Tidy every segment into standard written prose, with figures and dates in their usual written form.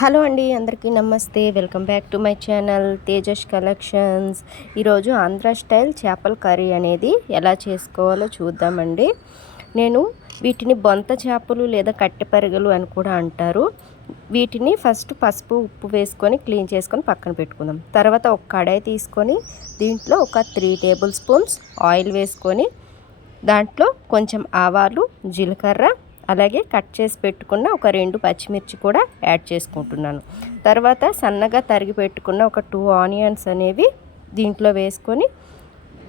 Hello అండి, అందరికీ నమస్తే. Welcome back to my channel Tejas collections. ఈరోజు ఆంధ్ర స్టైల్ చేపల కర్రీ అనేది ఎలా చేసుకోవాలో చూద్దామండి. నేను వీటిని బొంత చేపలు లేదా కట్టెపరగలు అని కూడా అంటారు. వీటిని ఫస్ట్ పసుపు ఉప్పు వేసుకొని క్లీన్ చేసుకొని పక్కన పెట్టుకుందాం. తర్వాత ఒక కడాయి తీసుకొని దీంట్లో ఒక 3 టేబుల్ స్పూన్స్ ఆయిల్ వేసుకొని దాంట్లో కొంచెం ఆవాలు, జీలకర్ర, అలాగే కట్ చేసి పెట్టుకున్న ఒక 2 పచ్చిమిర్చి కూడా యాడ్ చేసుకుంటున్నాను. తర్వాత సన్నగా తరిగి పెట్టుకున్న ఒక 2 ఆనియన్స్ అనేవి దీంట్లో వేసుకొని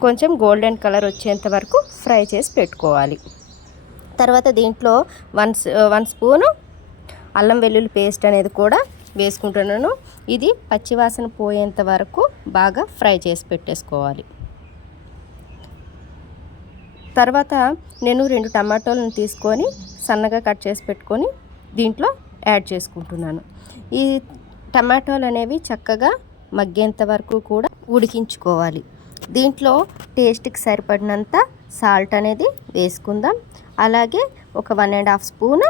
కొంచెం గోల్డెన్ కలర్ వచ్చేంత వరకు ఫ్రై చేసి పెట్టుకోవాలి. తర్వాత దీంట్లో 1 స్పూను అల్లం వెల్లుల్లి పేస్ట్ అనేది కూడా వేసుకుంటున్నాను. ఇది పచ్చివాసన పోయేంత వరకు బాగా ఫ్రై చేసి పెట్టేసుకోవాలి. తర్వాత నేను 2 టమాటోలను తీసుకొని సన్నగా కట్ చేసి పెట్టుకొని దీంట్లో యాడ్ చేసుకుంటున్నాను. ఈ టమాటోలు అనేవి చక్కగా మగ్గేంత వరకు కూడా ఉడికించుకోవాలి. దీంట్లో టేస్ట్కి సరిపడినంత సాల్ట్ అనేది వేసుకుందాం. అలాగే ఒక 1.5 స్పూన్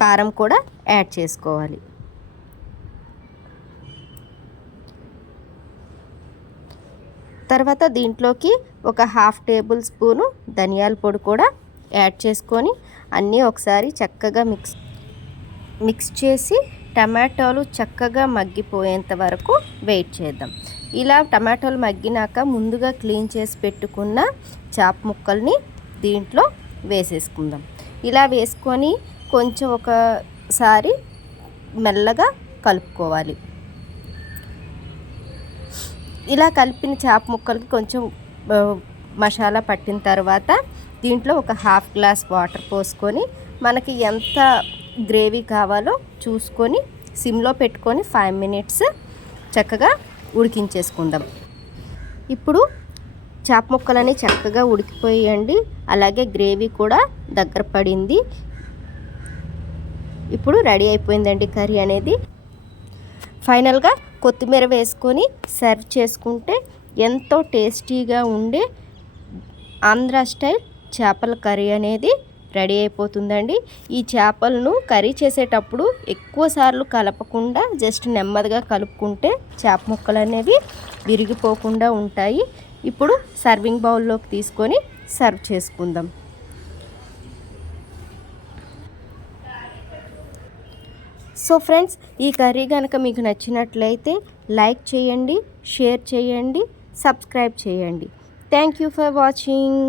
కారం కూడా యాడ్ చేసుకోవాలి. తర్వాత దీంట్లోకి ఒక 1/2 టేబుల్ స్పూను ధనియాల పొడి కూడా యాడ్ చేసుకొని అన్నీ ఒకసారి చక్కగా మిక్స్ చేసి టమాటాలు చక్కగా మగ్గిపోయేంత వరకు వెయిట్ చేద్దాం. ఇలా టమాటాలు మగ్గినాక ముందుగా క్లీన్ చేసి పెట్టుకున్న చేప ముక్కల్ని దీంట్లో వేసేసుకుందాం. ఇలా వేసుకొని కొంచెం ఒకసారి మెల్లగా కలుపుకోవాలి. ఇలా కలిపిన చేప ముక్కలకి కొంచెం మసాలా పట్టిన తర్వాత దీంట్లో ఒక 1/2 గ్లాస్ వాటర్ పోసుకొని మనకి ఎంత గ్రేవీ కావాలో చూసుకొని సిమ్లో పెట్టుకొని 5 మినిట్స్ చక్కగా ఉడికించేసుకుందాం. ఇప్పుడు చేప ముక్కలని చక్కగా ఉడికిపోయండి. అలాగే గ్రేవీ కూడా దగ్గర పడింది. ఇప్పుడు రెడీ అయిపోయిందండి కర్రీ అనేది. ఫైనల్గా కొత్తిమీర వేసుకొని సర్వ్ చేసుకుంటే ఎంతో టేస్టీగా ఉండే ఆంధ్ర స్టైల్ చేపల కర్రీ అనేది రెడీ అయిపోతుందండి. ఈ చేపలను కర్రీ చేసేటప్పుడు ఎక్కువసార్లు కలపకుండా జస్ట్ నెమ్మదిగా కలుపుకుంటే చేప ముక్కలు అనేవి విరిగిపోకుండా ఉంటాయి. ఇప్పుడు సర్వింగ్ బౌల్లోకి తీసుకొని సర్వ్ చేసుకుందాం. సో ఫ్రెండ్స్, ఈ కర్రీ కనుక మీకు నచ్చినట్లయితే లైక్ చేయండి, షేర్ చేయండి, సబ్స్క్రైబ్ చేయండి. Thank you for watching.